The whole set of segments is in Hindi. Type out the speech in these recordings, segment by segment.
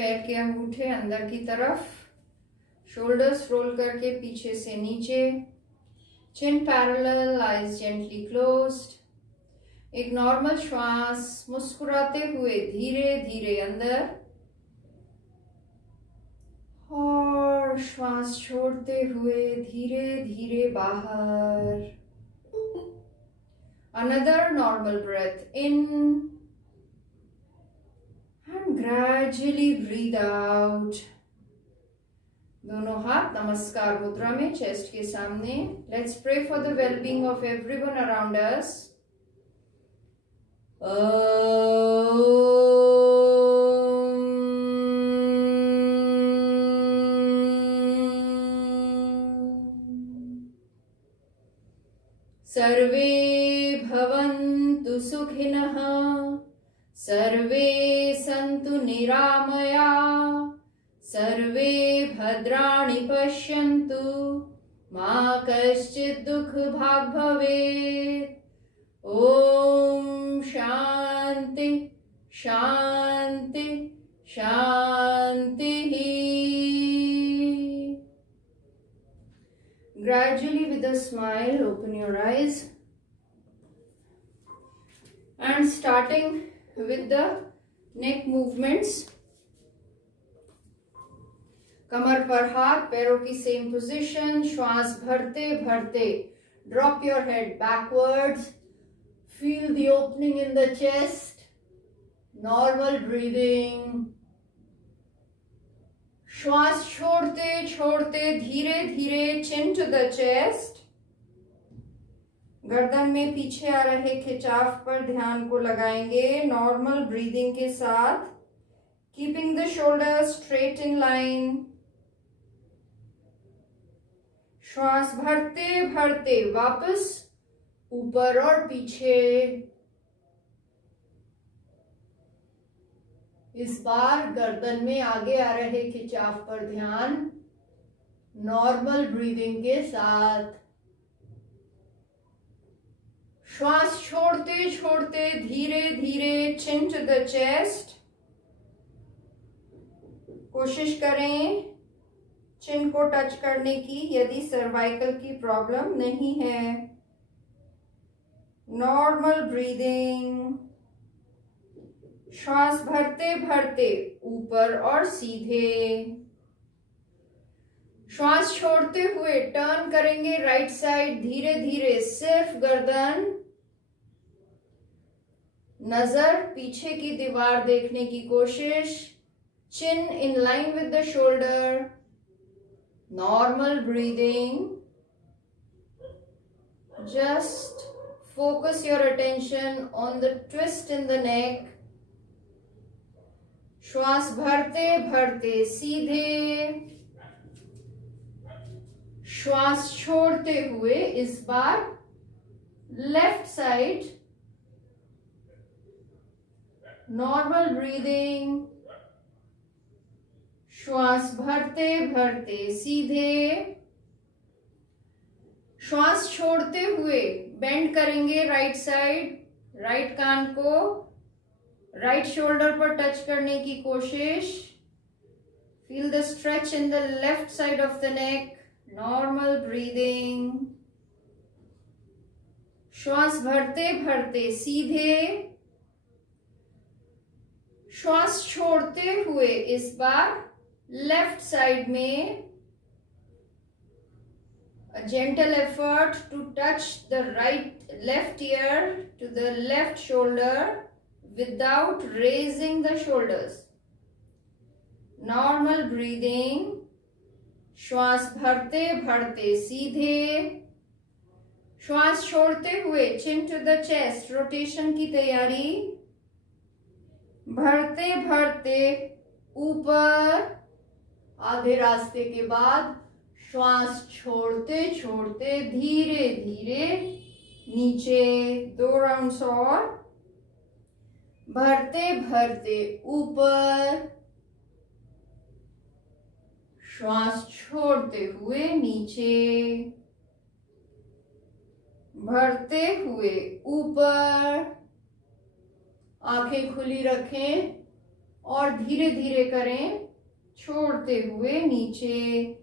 पैर के अंगूठे अंदर की तरफ, शोल्डर्स रोल करके पीछे से नीचे, चिन पैरेलल, आईज जेंटली क्लोज्ड। एक नॉर्मल श्वास मुस्कुराते हुए धीरे धीरे अंदर और श्वास छोड़ते हुए धीरे धीरे बाहर। Another normal breath in and gradually breathe out. दोनों हाथ नमस्कार मुद्रा में चेस्ट के सामने. Let's pray for the well-being of everyone around us. सर्वे भवन्तु सुखिनः, सर्वे सन्तु निरामया, सर्वे भद्राणि पश्यन्तु, मा कश्चित् दुःखभाग् भवेत्. ॐ शान्ति शान्ति शान्तिः. Gradually with a smile open your eyes and starting with the neck movements. कमर पर हाथ, पैरों की सेम पोजीशन. श्वास भरते भरते drop your head backwards. Feel the opening in the chest. Normal breathing. श्वास छोड़ते छोड़ते धीरे धीरे चिन टू द चेस्ट. गर्दन में पीछे आ रहे खिंचाव पर ध्यान को लगाएंगे नॉर्मल ब्रीदिंग के साथ. Keeping the shoulder straight in line. श्वास भरते भरते वापस ऊपर और पीछे. इस बार गर्दन में आगे आ रहे खिंचाव पर ध्यान नॉर्मल ब्रीदिंग के साथ. श्वास छोड़ते छोड़ते धीरे धीरे चिन टू द चेस्ट. कोशिश करें चिन को टच करने की यदि सर्वाइकल की प्रॉब्लम नहीं है. Normal breathing. श्वास भरते भरते ऊपर और सीधे. श्वास छोड़ते हुए टर्न करेंगे राइट साइड. धीरे धीरे सिर्फ गर्दन, नजर पीछे की दीवार देखने की कोशिश. Chin in line with the shoulder. Normal breathing. Just focus your attention on the twist in the neck. श्वास भरते भरते सीधे. श्वास छोड़ते हुए इस बार लेफ्ट साइड. Normal breathing. श्वास भरते भरते सीधे. श्वास छोड़ते हुए बेंड करेंगे राइट साइड. राइट कान को राइट शोल्डर पर टच करने की कोशिश. Feel the stretch in the left side of the neck. Normal breathing. श्वास भरते भरते सीधे. श्वास छोड़ते हुए इस बार लेफ्ट साइड में. A gentle effort to touch the left ear to the left shoulder without raising the shoulders. Normal breathing. श्वास भरते भरते सीधे. श्वास छोड़ते हुए chin to the chest. Rotation की तैयारी. भरते भरते ऊपर. आधे रास्ते के बाद श्वास छोड़ते छोड़ते धीरे धीरे नीचे. 2 राउंड्स और. भरते भरते ऊपर. श्वास छोड़ते हुए नीचे. भरते हुए ऊपर. आंखें खुली रखें. और धीरे धीरे करें, छोड़ते हुए नीचे।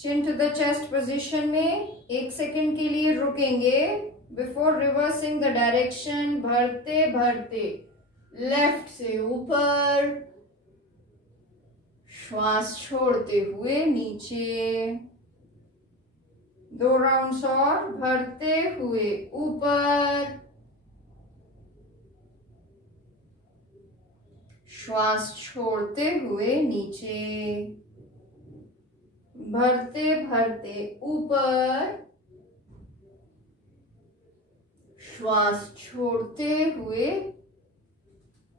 चिन टू द चेस्ट पोजीशन में 1 सेकेंड के लिए रुकेंगे बिफोर रिवर्सिंग द डायरेक्शन। भरते भरते लेफ्ट से ऊपर, श्वास छोड़ते हुए नीचे। 2 राउंड्स और, भरते हुए ऊपर, श्वास छोड़ते हुए नीचे। भरते भरते ऊपर, श्वास छोड़ते हुए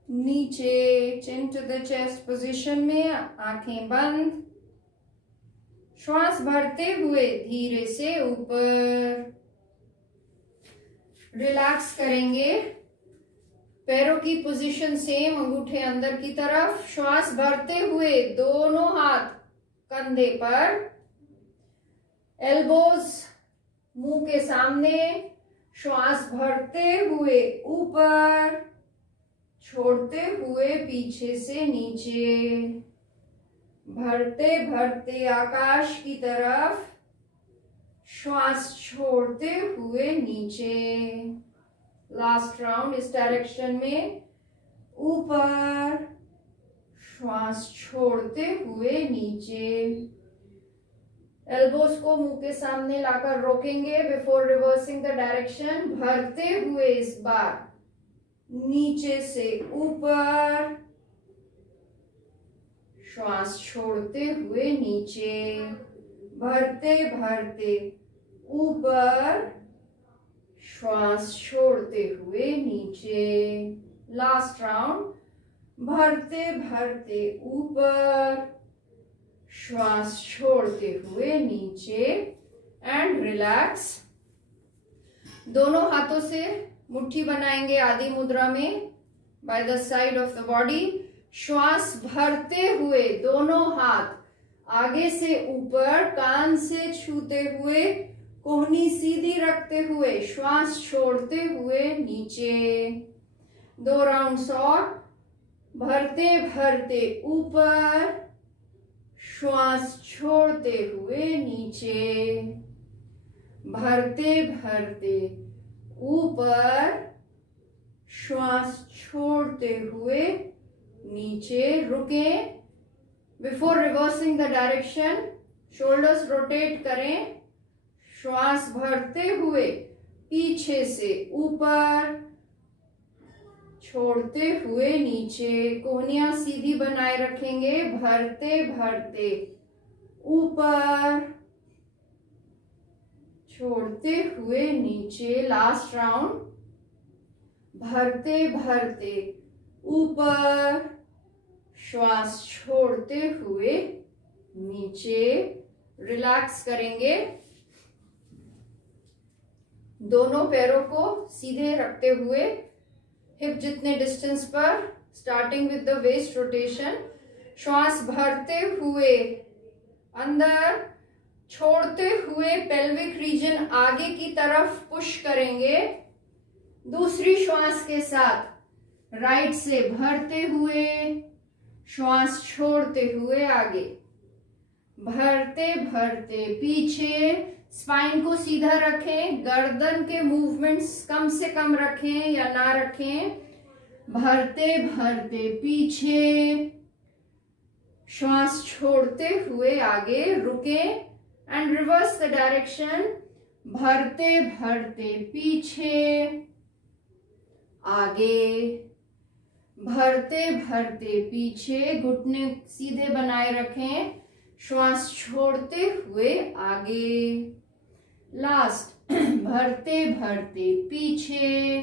नीचे। चिन टू द चेस्ट पोजीशन में, आंखें बंद। श्वास भरते हुए धीरे से ऊपर। रिलैक्स करेंगे, पैरों की पोजीशन सेम, अंगूठे अंदर की तरफ। श्वास भरते हुए दोनों हाथ कंधे पर, एल्बोज मुंह के सामने। श्वास भरते हुए ऊपर, छोड़ते हुए पीछे से नीचे। भरते भरते आकाश की तरफ, श्वास छोड़ते हुए नीचे। लास्ट राउंड इस डायरेक्शन में, ऊपर, श्वास छोड़ते हुए नीचे। एल्बोस को मुंह के सामने लाकर रोकेंगे बिफोर रिवर्सिंग द डायरेक्शन। भरते हुए इस बार नीचे से ऊपर, श्वास छोड़ते हुए नीचे। भरते भरते ऊपर, श्वास छोड़ते हुए नीचे। लास्ट राउंड, भरते भरते ऊपर, श्वास छोड़ते हुए नीचे। And relax. दोनों हाथों से मुट्ठी बनाएंगे आदि मुद्रा में, by the side of the body. श्वास भरते हुए दोनों हाथ आगे से ऊपर, कान से छूते हुए, कोहनी सीधी रखते हुए, श्वास छोड़ते हुए नीचे। 2 राउंड्स और, भरते भरते ऊपर, श्वास छोड़ते हुए नीचे। भरते भरते ऊपर, श्वास छोड़ते हुए नीचे। रुकें before reversing the direction. Shoulders rotate करें। श्वास भरते हुए पीछे से ऊपर, छोड़ते हुए नीचे। कोहनियां सीधी बनाए रखेंगे। भरते भरते ऊपर, छोड़ते हुए नीचे। लास्ट राउंड, भरते भरते ऊपर, श्वास छोड़ते हुए नीचे। रिलैक्स करेंगे। दोनों पैरों को सीधे रखते हुए, हिप जितने डिस्टेंस पर, starting with the waist rotation. श्वास भरते हुए अंदर, छोड़ते हुए पेल्विक रीजन आगे की तरफ पुश करेंगे। दूसरी श्वास के साथ राइट से भरते हुए, श्वास छोड़ते हुए आगे। भरते भरते पीछे। स्पाइन को सीधा रखें, गर्दन के मूवमेंट्स कम से कम रखें या ना रखें। भरते भरते पीछे, श्वास छोड़ते हुए आगे। रुकें एंड रिवर्स द डायरेक्शन। भरते भरते पीछे, आगे। भरते भरते पीछे, घुटने सीधे बनाए रखें। श्वास छोड़ते हुए आगे। लास्ट, भरते भरते पीछे,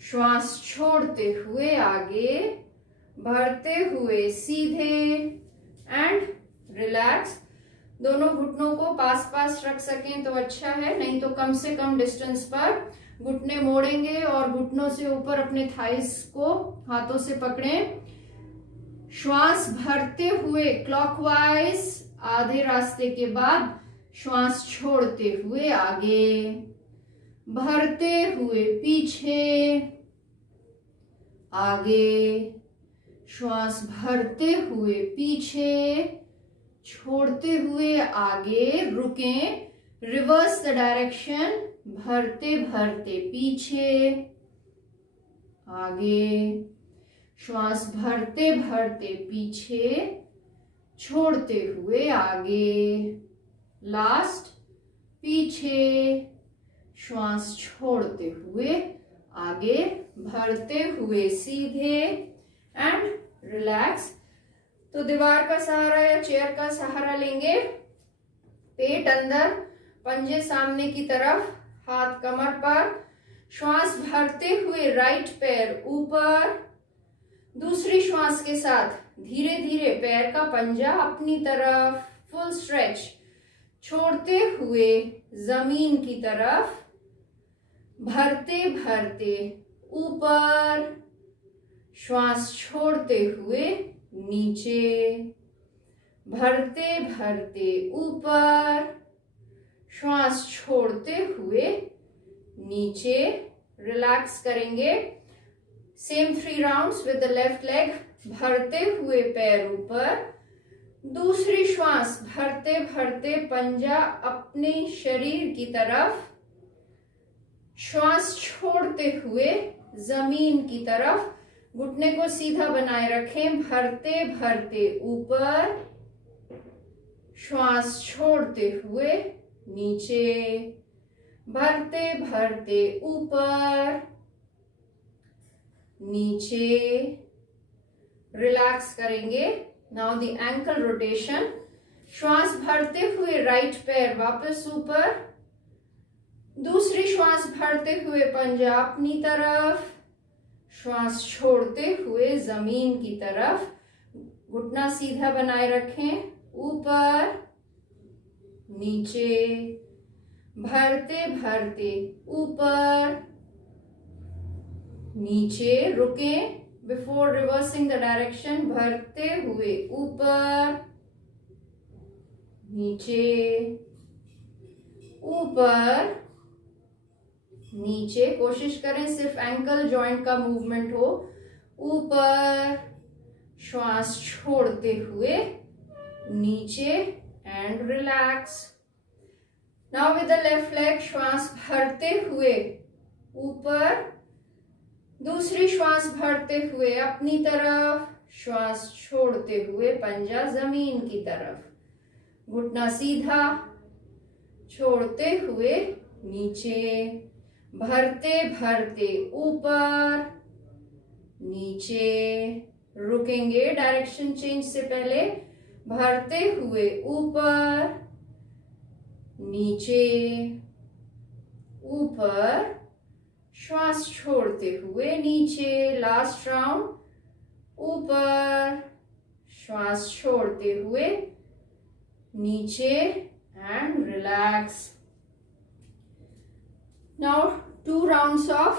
श्वास छोड़ते हुए आगे। भरते हुए सीधे एंड रिलैक्स। दोनों घुटनों को पास पास रख सकें तो अच्छा है, नहीं तो कम से कम डिस्टेंस पर। घुटने मोड़ेंगे और घुटनों से ऊपर अपने थाइस को हाथों से पकड़ें। श्वास भरते हुए क्लॉकवाइज आधे रास्ते के बाद श्वास छोड़ते हुए आगे। भरते हुए पीछे, आगे। श्वास भरते हुए पीछे, छोड़ते हुए आगे, रुकें, रिवर्स द डायरेक्शन, भरते भरते पीछे, आगे, श्वास भरते भरते पीछे, छोड़ते हुए आगे, लास्ट, पीछे, श्वास छोड़ते हुए आगे, भरते हुए सीधे एंड रिलैक्स। तो दीवार का सहारा या चेयर का सहारा लेंगे, पेट अंदर, पंजे सामने की तरफ, हाथ कमर पर, श्वास भरते हुए राइट पैर ऊपर, दूसरी श्वास के साथ धीरे धीरे पैर का पंजा अपनी तरफ, फुल स्ट्रेच, छोड़ते हुए जमीन की तरफ, भरते भरते ऊपर, श्वास छोड़ते हुए नीचे, भरते भरते ऊपर, श्वास छोड़ते हुए नीचे, रिलैक्स करेंगे। Same 3 rounds with the left leg, भरते हुए पैर ऊपर, दूसरी श्वास भरते भरते पंजा अपने शरीर की तरफ, श्वास छोड़ते हुए जमीन की तरफ, घुटने को सीधा बनाए रखें, भरते भरते ऊपर, श्वास छोड़ते हुए नीचे, भरते भरते ऊपर, नीचे, रिलैक्स करेंगे। नाउ द एंकल रोटेशन, श्वास भरते हुए राइट पैर वापस ऊपर, दूसरी श्वास भरते हुए पंजा अपनी तरफ, श्वास छोड़ते हुए जमीन की तरफ, घुटना सीधा बनाए रखें, ऊपर, नीचे, भरते भरते ऊपर, नीचे, रुकें बिफोर रिवर्सिंग द डायरेक्शन, भरते हुए ऊपर, नीचे, ऊपर, नीचे, कोशिश करें सिर्फ एंकल जॉइंट का मूवमेंट हो, ऊपर, श्वास छोड़ते हुए नीचे and relax. Now with the left leg, श्वास भरते हुए ऊपर, दूसरी श्वास भरते हुए अपनी तरफ, श्वास छोड़ते हुए पंजा जमीन की तरफ, घुटना सीधा, छोड़ते हुए नीचे, भरते भरते ऊपर, नीचे, रुकेंगे डायरेक्शन चेंज से पहले, भरते हुए ऊपर, नीचे, ऊपर, श्वास छोड़ते हुए नीचे, लास्ट राउंड, ऊपर, श्वास छोड़ते हुए नीचे and relax. Now 2 rounds of